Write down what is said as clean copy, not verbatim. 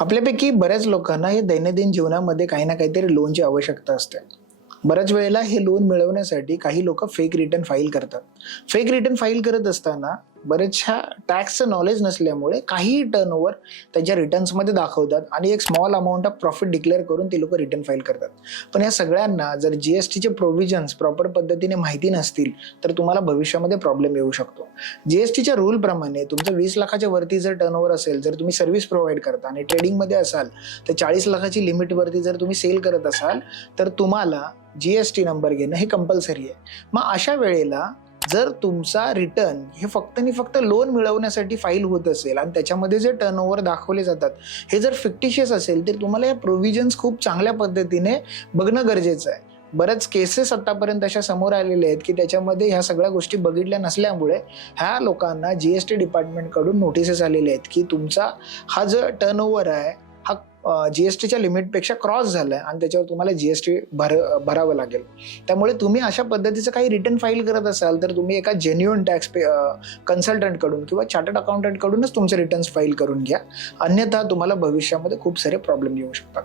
आपल्यापैकी बऱ्याच लोकांना हे दैनंदिन जीवनामध्ये काही ना काहीतरी लोनची आवश्यकता असते. बऱ्याच वेळेला हे लोन मिळवण्यासाठी काही लोक फेक रिटर्न फाईल करतात. फेक रिटर्न फाईल करत असताना बरेचशा टॅक्सचं नॉलेज नसल्यामुळे काही टर्नओव्हर त्यांच्या रिटर्न्समध्ये दाखवतात आणि एक small amount of profit declare करून ते लोक रिटर्न फाईल करतात. पण या सगळ्यांना जर जीएसटीचे प्रोव्हिजन्स प्रॉपर पद्धतीने माहिती नसतील तर तुम्हाला भविष्यामध्ये प्रॉब्लेम येऊ शकतो. जीएसटीच्या रूल प्रमाणे तुमचं 20 लाखाच्या वरती जर टर्नओव्हर असेल, जर तुम्ही सर्व्हिस प्रोव्हाइड करता आणि ट्रेडिंगमध्ये असाल तर 40 लाखाची लिमिटवरती जर तुम्ही सेल करत असाल तर तुम्हाला जीएसटी नंबर घेणं हे कंपल्सरी आहे. मग अशा वेळेला जर तुमचा रिटर्न हे फक्त आणि फक्त लोन मिळवण्यासाठी फाईल होत असेल आणि त्याच्यामध्ये जे टर्नओव्हर दाखवले जातात हे जर फिक्टिशियस असेल तर तुम्हाला या प्रोव्हिजन्स खूप चांगल्या पद्धतीने बघणं गरजेचं आहे. बऱ्याच केसेस आतापर्यंत अशा समोर आलेल्या आहेत की त्याच्यामध्ये ह्या सगळ्या गोष्टी बघितल्या नसल्यामुळे ह्या लोकांना जीएसटी डिपार्टमेंटकडून नोटिसेस आलेले आहेत की तुमचा हा जो टर्नओव्हर आहे हा जीएसटीच्या लिमिटपेक्षा क्रॉस झालाय आणि त्याच्यावर तुम्हाला जीएसटी भरावं लागेल. त्यामुळे तुम्ही अशा पद्धतीचं काही रिटर्न फाईल करत असाल तर तुम्ही एका जेन्युइन टॅक्स कन्सल्टंटकडून किंवा चार्टर्ड अकाउंटंटकडूनच तुमचे रिटर्न्स फाईल करून घ्या. अन्यथा तुम्हाला भविष्यामध्ये खूप सारे प्रॉब्लेम येऊ शकतात.